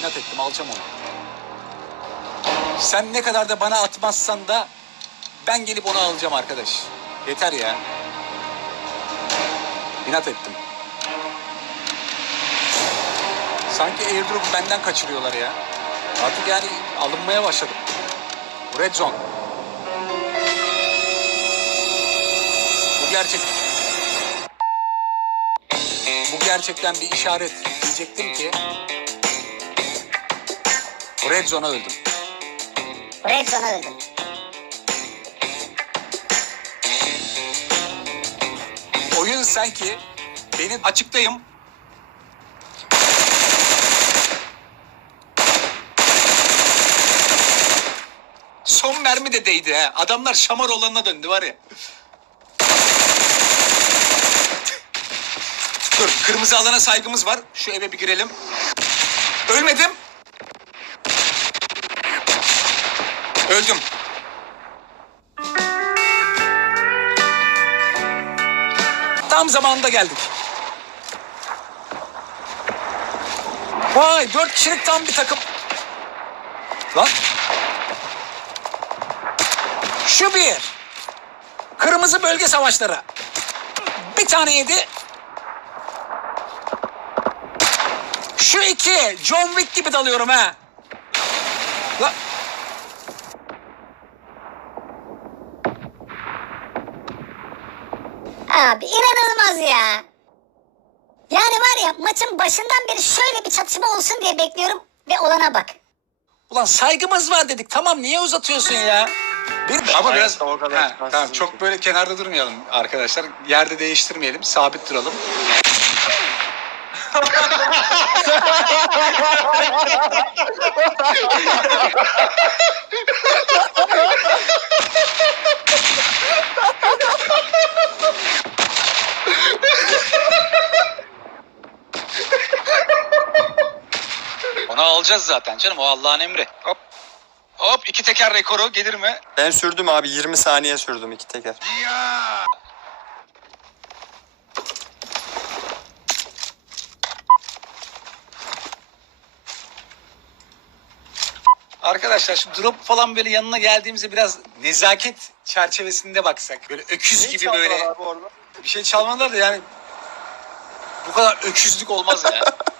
inat ettim alacağım onu. Sen ne kadar da bana atmazsan da ben gelip onu alacağım arkadaş. Yeter ya. İnat ettim. Sanki airdrop'u benden kaçırıyorlar ya. Artık yani alınmaya başladım. Red zone. Bu gerçek. Bu gerçekten bir işaret. Diyecektim ki Red zone'a öldüm. Red Zone'a öldüm. Oyun sanki benim açıktayım. Son mermi de değdi ha. Adamlar şamar olanına döndü var ya. Dur kırmızı alana saygımız var. Şu eve bir girelim. Ölmedim. Öldüm. Tam zamanında geldik. Vay dört kişilik tam bir takım. Lan. Şu bir. Kırmızı bölge savaşları. Bir tane yedi. Şu iki. John Wick gibi dalıyorum ha. Lan. Abi inanılmaz ya. Yani var ya maçın başından beri şöyle bir çatışma olsun diye bekliyorum ve olana bak. Ulan saygımız var dedik. Tamam niye uzatıyorsun ya? Bir, ama Hayır, biraz o kadar çıkarsız tamam, çok böyle kenarda durmayalım arkadaşlar. Yerde değiştirmeyelim. Sabit duralım. Onu alacağız zaten canım. O Allah'ın emri. Hop. Hop iki teker rekoru gelir mi? Ben sürdüm abi 20 saniye sürdüm iki teker. Ya. Arkadaşlar şu drop falan böyle yanına geldiğimizde biraz nezaket çerçevesinde baksak. Böyle öküz gibi böyle bir şey çalmadılar da yani bu kadar öküzlük olmaz ya.